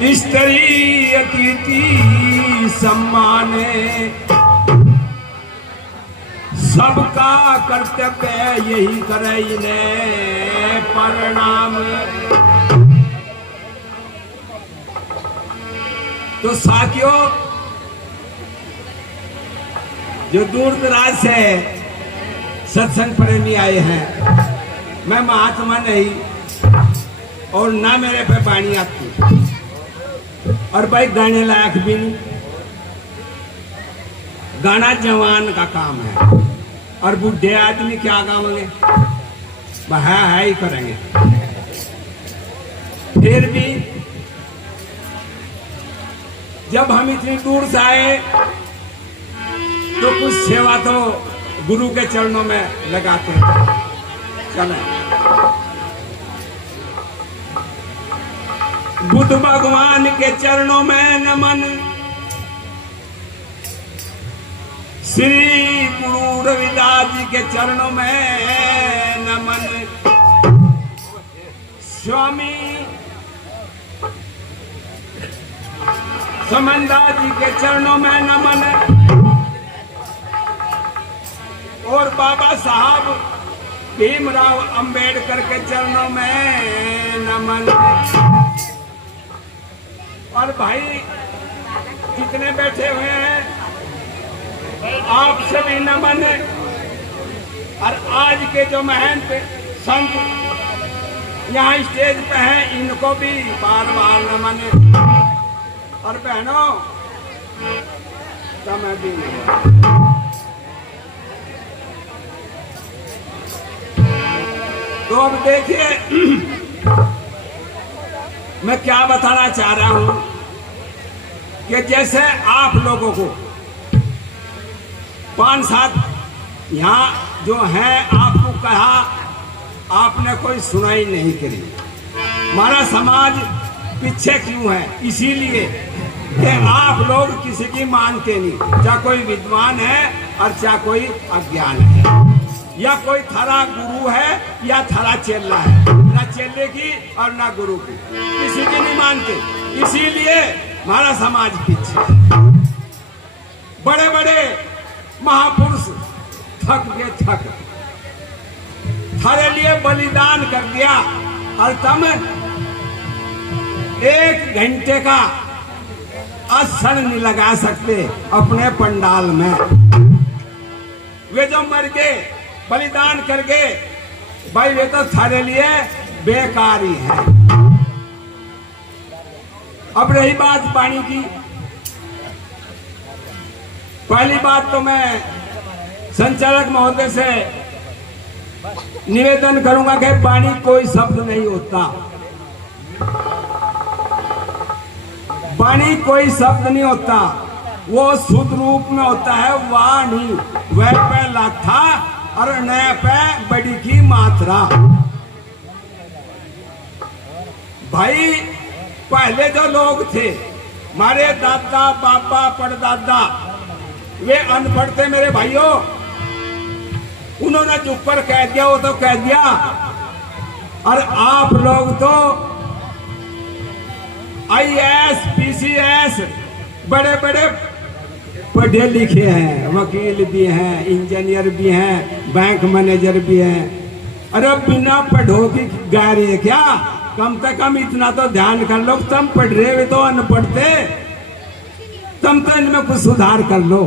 स्त्री अतिथि सम्माने, सबका कर्तव्य यही करे इन्हें परिणाम। तो साथियों, जो दूर दराज से सत्संग प्रेमी आए हैं, मैं महात्मा नहीं और ना मेरे पे बाणी आती, और भाई गाने लायक भी नहीं। गाना जवान का काम है, और बूढ़े आदमी क्या गावेंगे, है ही करेंगे। फिर भी जब हम इतनी दूर से आए तो कुछ सेवा तो गुरु के चरणों में लगाते हैं। चलें, बुद्ध भगवान के चरणों में नमन, श्री गुरु रविदास जी के चरणों में नमन, स्वामी समनदास जी के चरणों में नमन, और बाबा साहब भीमराव अंबेडकर के चरणों में नमन। और भाई कितने बैठे हुए हैं, आपसे भी नमन। और आज के जो महंत संत यहाँ स्टेज पे हैं, इनको भी बार बार नमन। और बहनों, समय भी नहीं। तो अब देखिए, मैं क्या बताना चाह रहा हूं कि जैसे आप लोगों को 5-7 यहाँ जो हैं, आपको कहा, आपने कोई सुनाई नहीं करी। हमारा समाज पीछे क्यों है? इसीलिए कि आप लोग किसी की मानते नहीं, चाहे कोई विद्वान है और चाहे कोई अज्ञान है, या कोई थारा गुरु है या थारा चेला है, ना चेले की और ना गुरु की, किसी की नहीं मानते। इसीलिए हमारा समाज पीछे। बड़े बड़े महापुरुष थक गए, थक थारे लिए बलिदान कर दिया, और तुम 1 घंटे का आसन नहीं लगा सकते अपने पंडाल में। वे जो मर गए, बलिदान कर गए, भाई वे तो थारे लिए बेकार ही है। अब रही बात पानी की, पहली बात तो मैं संचालक महोदय से निवेदन करूंगा कि पानी कोई शब्द नहीं होता, पानी कोई शब्द नहीं होता, वो शुद्ध रूप में होता है वाणी। वह पे लाथा और नए पे बड़ी की मात्रा। भाई पहले जो लोग थे, हमारे दादा बाबा परदादा, वे अनपढ़ थे मेरे भाइयों। उन्होंने चुप कर कह दिया, वो तो कह दिया। और आप लोग तो IAS PCS बड़े बड़े पढ़े लिखे हैं, वकील भी हैं, इंजीनियर भी हैं, बैंक मैनेजर भी हैं। अरे बिना पढ़ो की गा रही है क्या? कम से कम इतना तो ध्यान कर लो, तुम पढ़ रहे हो तो अनपढ़ थे, तुम तो इनमें कुछ सुधार कर लो।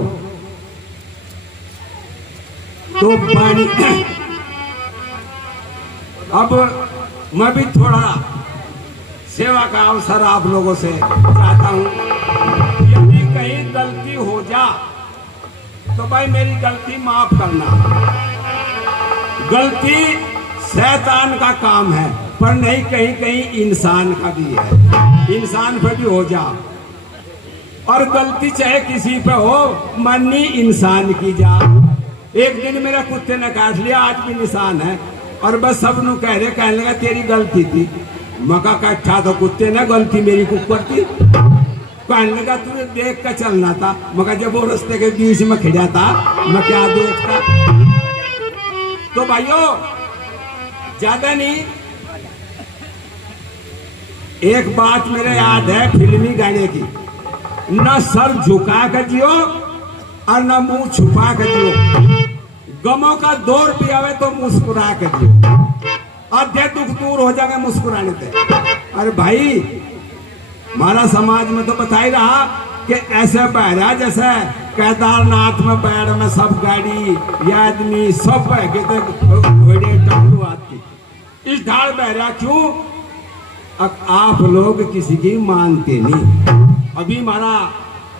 तो पानी अब मैं भी थोड़ा सेवा का अवसर आप लोगों से चाहता हूं। यदि कहीं गलती हो जा तो भाई मेरी गलती माफ करना। गलती शैतान का काम है, पर नहीं कहीं कहीं इंसान का भी है, इंसान पे भी हो जा। और गलती चाहे किसी पे हो, मरनी इंसान की जा। एक दिन मेरा कुत्ते ने काट लिया, आज भी निशान है, और बस सब नु कह रहे, कहने लगा तेरी गलती थी। मका कट्ठा तो कुत्ते ने गलती मेरी कुकर थी। कहने लगा तुझे देख कर चलना था। मगर जब वो रास्ते के बीच में खड़ा था, मैं क्या देखता। तो भाइयों ज्यादा नहीं, एक बात मेरे याद है फिल्मी गाने की, न सर झुका कर जियो और न मुंह छुपा कर जियो, गमों का दौर भी आवे तो मुस्कुरा कर जियो, आधे दुख दूर हो जाएंगे मुस्कुराने से। अरे भाई हमारा समाज में तो बता ही रहा कि ऐसे बहरा जैसे केदारनाथ में बैठ में सब गाड़ी ये आदमी सब बह गए थे घोड़े टंगू आती, इस ढाल बहरा क्यों? आप लोग किसी की मानते नहीं। अभी हमारा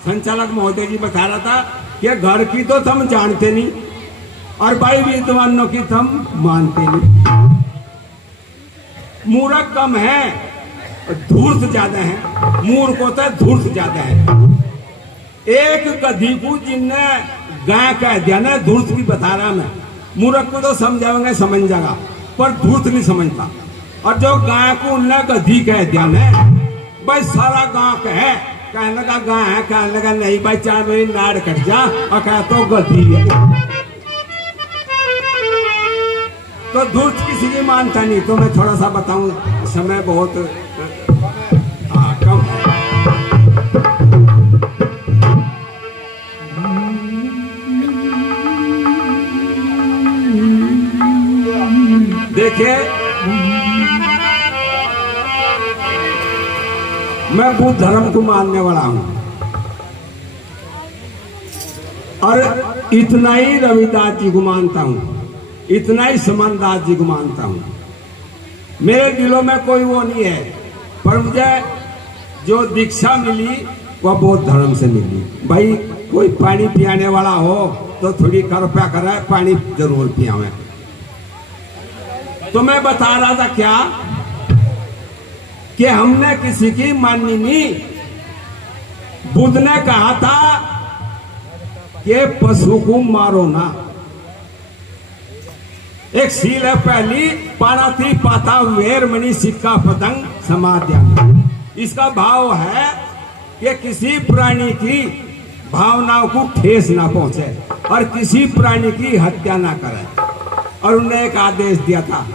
संचालक महोदय जी बता रहा था कि घर की तो तुम जानते नहीं और भाई विद्वानों की तुम मानते नहीं। मूर्ख कम है, धूर्त ज्यादा है। मूर्ख होता है, धूर्त ज्यादा है। एक गधी को जिनने गाय कह दिया ना, धूर्त की बता रहा मैं। मूर्ख को तो समझाएंगे समझ जाएगा, पर धूर्त नहीं समझता। और जो गाय को उनने गधी कह दिया ना, भाई सारा गांव कहे, कहने लगा गाय है, कहने लगा नहीं भाई चाहे मेरी नाड़ कट जा, और कह तो गधी है। तो धूर्त किसी की मानता नहीं। तो मैं थोड़ा सा बताऊं, समय बहुत कम है। देखिए मैं बुद्ध धर्म को मानने वाला हूं और इतना ही रविदास जी को मानता हूं, इतना ही समनदास जी को मानता हूं। मेरे दिलों में कोई वो नहीं है, पर मुझे जो दीक्षा मिली वह बौद्ध धर्म से मिली। भाई कोई पानी पियाने वाला हो तो थोड़ी कृपया करे, पानी जरूर पियावे। तो मैं बता रहा था क्या कि हमने किसी की माननी नहीं। बुद्ध ने कहा था कि पशु को मारो ना। एक सील है पहली, पाणाति पाता वेरमणि सिक्का पतंग समाध्यान। इसका भाव है कि किसी प्राणी की भावनाओं को ठेस ना पहुंचे और किसी प्राणी की हत्या ना करे। और उन्हें एक आदेश दिया था,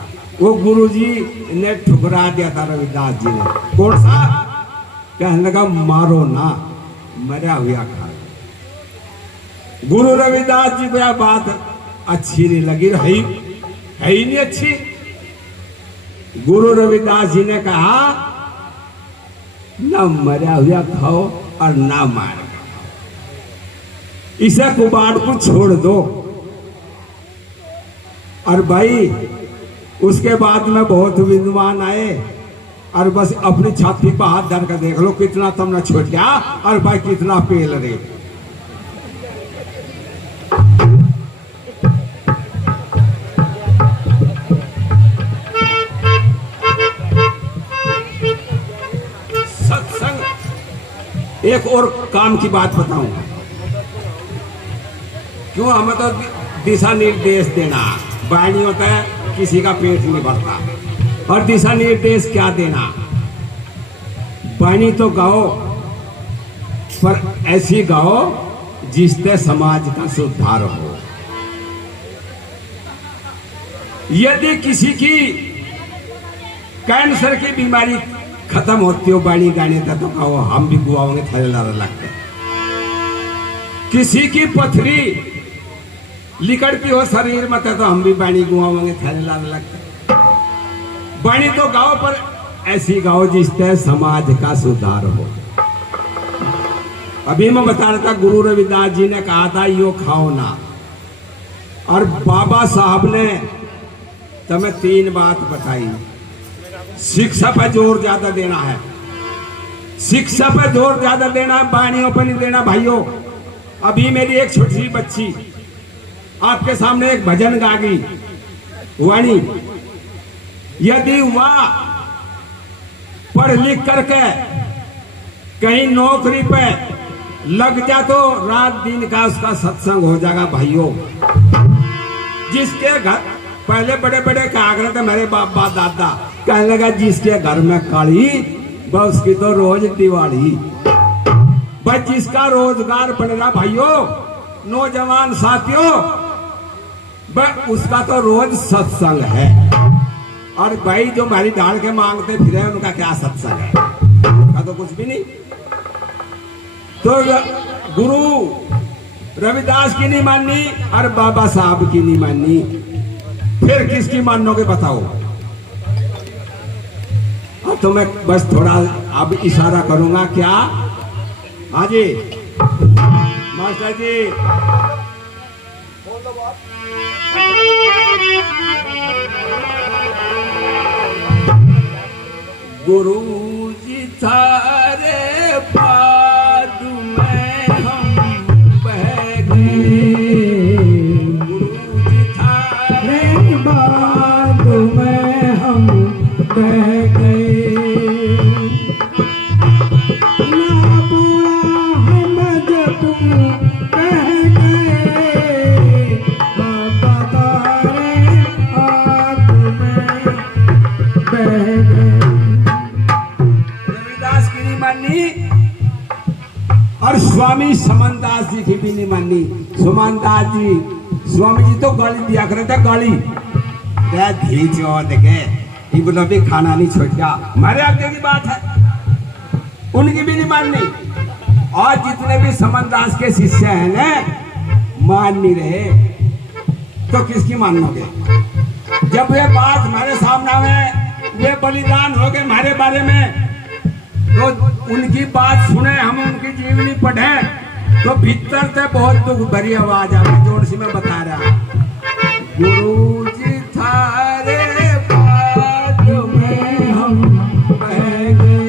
वो गुरुजी ने ठुकरा दिया था रविदास जी ने। कौन सा? कहने लगा मारो ना, मरा हुआ खा। गुरु रविदास जी को यह बात अच्छी नहीं लगी, है ही नहीं अच्छी। गुरु रविदास जी ने कहा न मरा हुआ खाओ और ना मार, इसे कुबाड़ को छोड़ दो। और भाई उसके बाद में बहुत विद्वान आए और बस अपनी छाती पर हाथ धर कर देख लो कितना तुमने छोड़ गया और भाई कितना पेल रहे। सत्संग एक और काम की बात बताऊं, क्यों हमें तो दिशा निर्देश देना। वाणी होता है किसी का पेट नहीं भरता, और दिशा निर्देश क्या देना। वाणी तो गाओ, पर ऐसी गाओ जिससे समाज का सुधार हो। यदि किसी की कैंसर की बीमारी खत्म होती हो वाणी गाने का, तो कहो हम भी गुआओगे थले लारा लगते। किसी की पथरी लिकड़ती हो शरीर में, तो हम भी बाणी गुआओगे थैले लाने लगते। बाणी तो गाओ, पर ऐसी गाओ जिससे समाज का सुधार हो। अभी मैं बता रहा था गुरु रविदास जी ने कहा था यो खाओ ना, और बाबा साहब ने तुम्हें 3 बात बताई। शिक्षा पर जोर ज्यादा देना है, शिक्षा पर जोर ज्यादा देना, बाणियों पर नहीं देना भाइयों। अभी मेरी एक छोटी सी बच्ची आपके सामने एक भजन गा गई वाणी, यदि वह पढ़ लिख करके कहीं नौकरी पे लग जा तो रात दिन का उसका सत्संग हो जाएगा भाइयों। जिसके घर पहले बड़े बड़े कहा करते मेरे बाबा दादा, कहने लगा जिसके घर में काली बस उसकी तो रोज दिवाली। भाई जिसका रोजगार बन रहा भाइयों, नौजवान साथियों, बस उसका तो रोज सत्संग है। और भाई जो हमारी ढाल के मांगते फिरे उनका क्या सत्संग है। कुछ भी नहीं। तो गुरु रविदास की नहीं माननी और बाबा साहब की नहीं माननी, फिर किसकी मानोगे बताओ? अब तो मैं बस थोड़ा अब इशारा करूंगा। क्या? हाँ जी मास्टर जी, गुरु जी थारे बाद में हम बह गए, गुरु जी थारे बाद में हम बह गए, ना पूरा हम जब तुम कह गए, बाबा तारे बाद में बह गए। और स्वामी समनदास जी की भी नहीं मानी। सुमनदास जी, स्वामी जी तो गाली दिया करे थे, गाली धी देखे बोला भी खाना नहीं छोड़ गया, हमारे आगे की बात है, उनकी भी नहीं माननी। और जितने भी समनदास के शिष्य हैं ना, मान नहीं रहे, तो किसकी मानोगे? जब ये बात हमारे सामने में, ये बलिदान हो गए हमारे बारे में, तो उनकी बात सुने, हम उनकी जीवनी पढ़े, तो भीतर से बहुत दुख भरी आवाज आ रही, जोर से मैं बता रहा। गुरु जी थारे बाद में हम बह गए,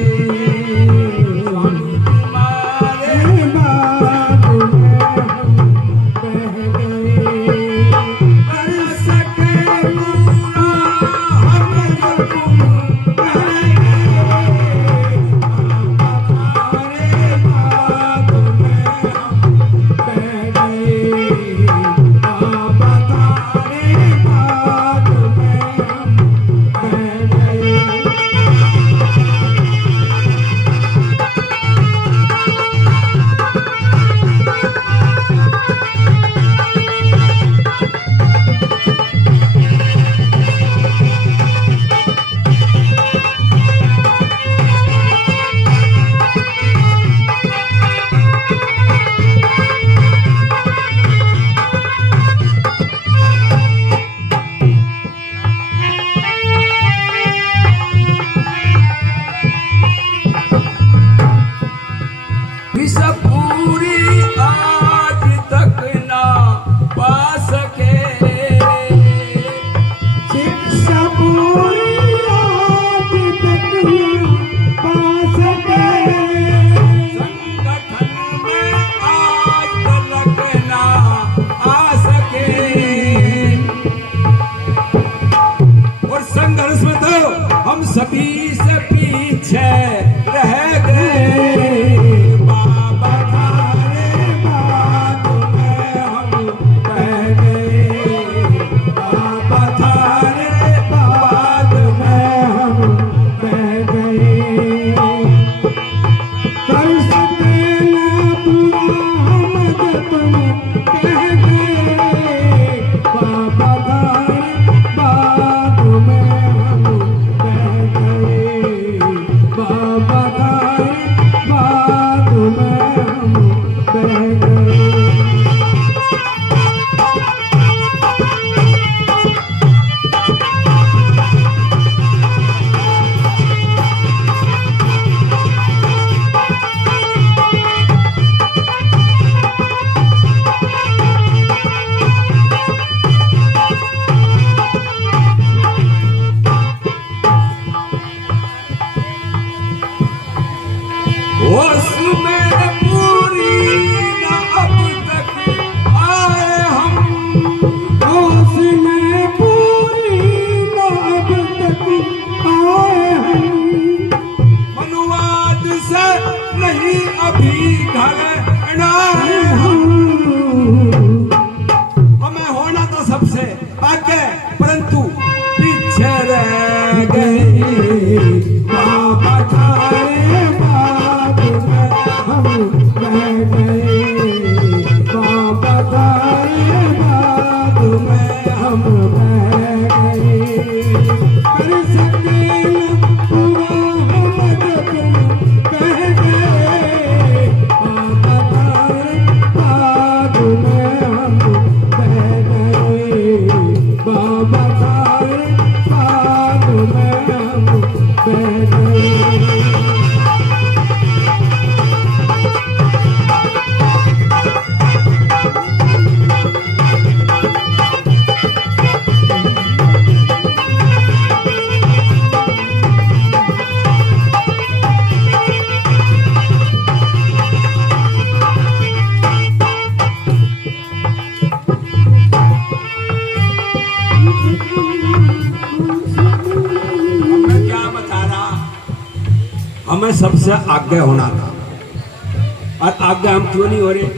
हमारे बाद में हम बह गए, कर सके पूरा हम जो तुम कह सभी से पीछे रह गए, बाबा थारे बाद में हम बह गए, बाबा थारे बाद में हम बह गए, कर सके ना पूरा हम जो तुम कह गए, बाबा थारे बाद में हमें होना तो सबसे आगे, परंतु पीछे रह गए, बाबा थारे बाद में हम बह गए, बाबा थारे बाद में हम बह गए, कर सके पूरा हम जो तुम कह हमें सबसे आगे होना था, और आगे हम क्यों नहीं हो रहे?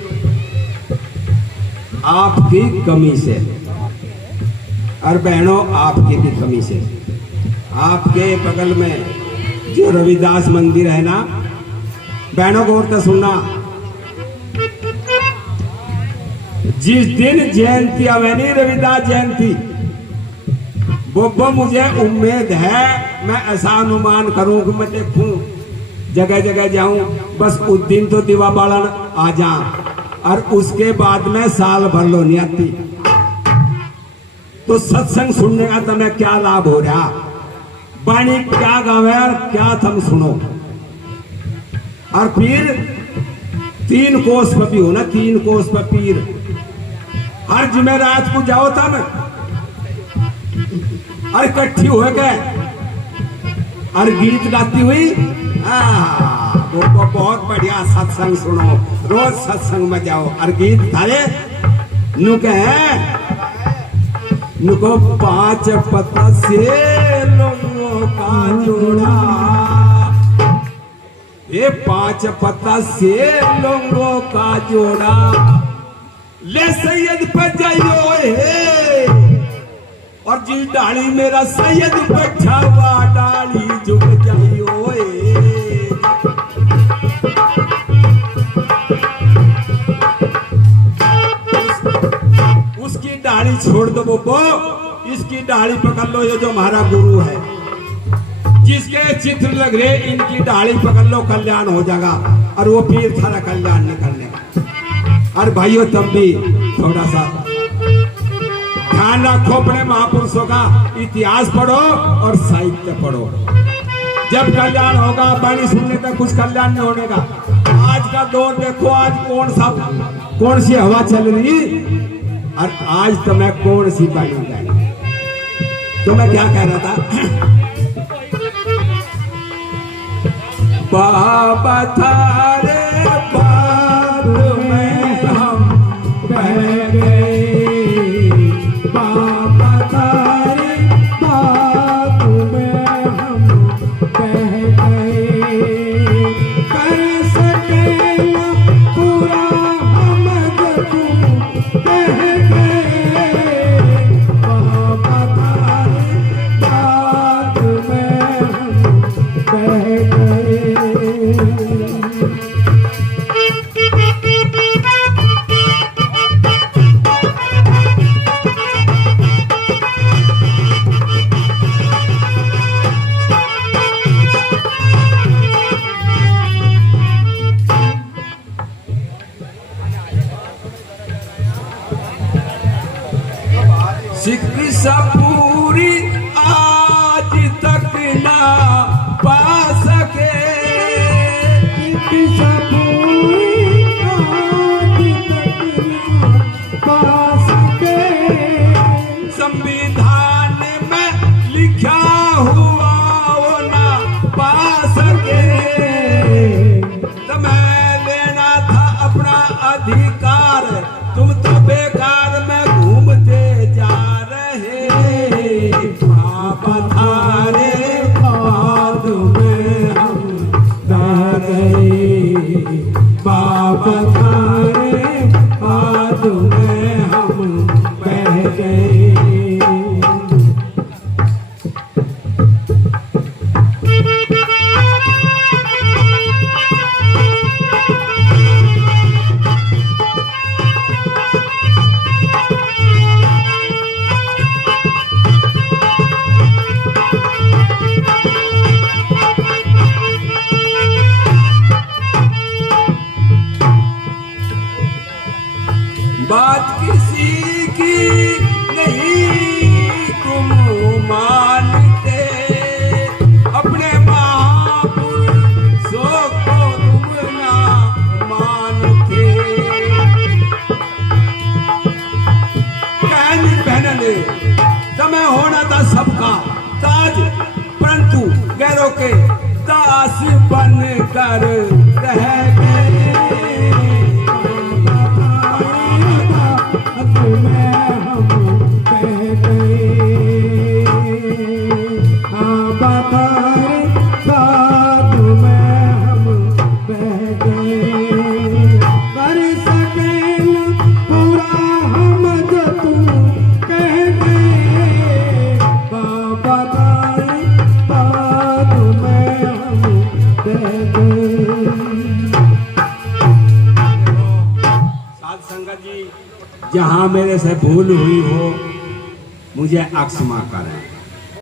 आपकी कमी से, और बहनों आपकी भी कमी से। आपके बगल में जो रविदास मंदिर है ना, बहनों गौर से सुनना, जिस दिन जयंती आवे नहीं, रविदास जयंती, वो मुझे उम्मीद है, मैं ऐसा अनुमान करूं कि मैं देखूं, जगह जगह जाऊं, बस उस दिन तो दीवा बालन आ जा, और उसके बाद में साल भर लो नहीं आती। तो सत्संग सुनने का तुम्हें क्या लाभ हो रहा? वाणी क्या गावे और क्या तुम सुनो? और फिर 3 कोस पर भी हो ना, 3 कोस पर पीर, हर जुमेरात को जाओ तुम, और इकट्ठी हो गए और गीत गाती हुई, वो बहुत बढ़िया सत्संग सुनो, रोज सत्संग में जाओ और गीत गाए। नुके नुको 5 पत्ता से लोगों का जोड़ा, ये 5 पत्ता से लोगों का जोड़ा, ले सैयद पर जाइयो हे, और जी डाली मेरा सैयद बैठा हुआ, डाली झुक जाइयो हे। उसकी डाली छोड़ दो बोबो, इसकी डाली पकड़ लो, ये जो हमारा गुरु है, जिसके चित्र लग रहे, इनकी डाली पकड़ लो, कल्याण हो जाएगा, और वो फिर थारा कल्याण नहीं करने का। और भाइयों तुम भी थोड़ा सा ध्यान रखो, अपने महापुरुषों का इतिहास पढ़ो और साहित्य पढ़ो, जब कल्याण होगा। वाणी सुनने तक कुछ कल्याण नहीं होने का। आज का दौर देखो, आज कौन सी हवा चल रही, और आज तो मैं कौन सी वाणी गाई। तो मैं क्या कह रहा था, बाबा थारे बात में हम बह गए, बाबा थारे बात में हम बह गए, कर सके ना पूरा हम तुम कह गए, बाबा थारे बात में हम बह गए। शिक्षा पूरी आज तक ना पा सके, शिक्षा पूरी आज तक ना पा सके, संविधान में लिखा हुआ वो ना पा सके, तुम्हें लेना था अपना अधिकार, तुम तो बेकार में घूमते जा रहे, बाबा थारे बाद में हम बह गए, बाबा थारे बाद में हम बह गए। बात किसी की नहीं तुम मानते, अपने महापुरुषों को तुम ना मानते। कहनी बहने समय होना था सबका ताज, परंतु गैरों के दास बन कर रह गए, बाद में साथ संगत जी, जहां मेरे से भूल हुई हो मुझे अक्षमा करें।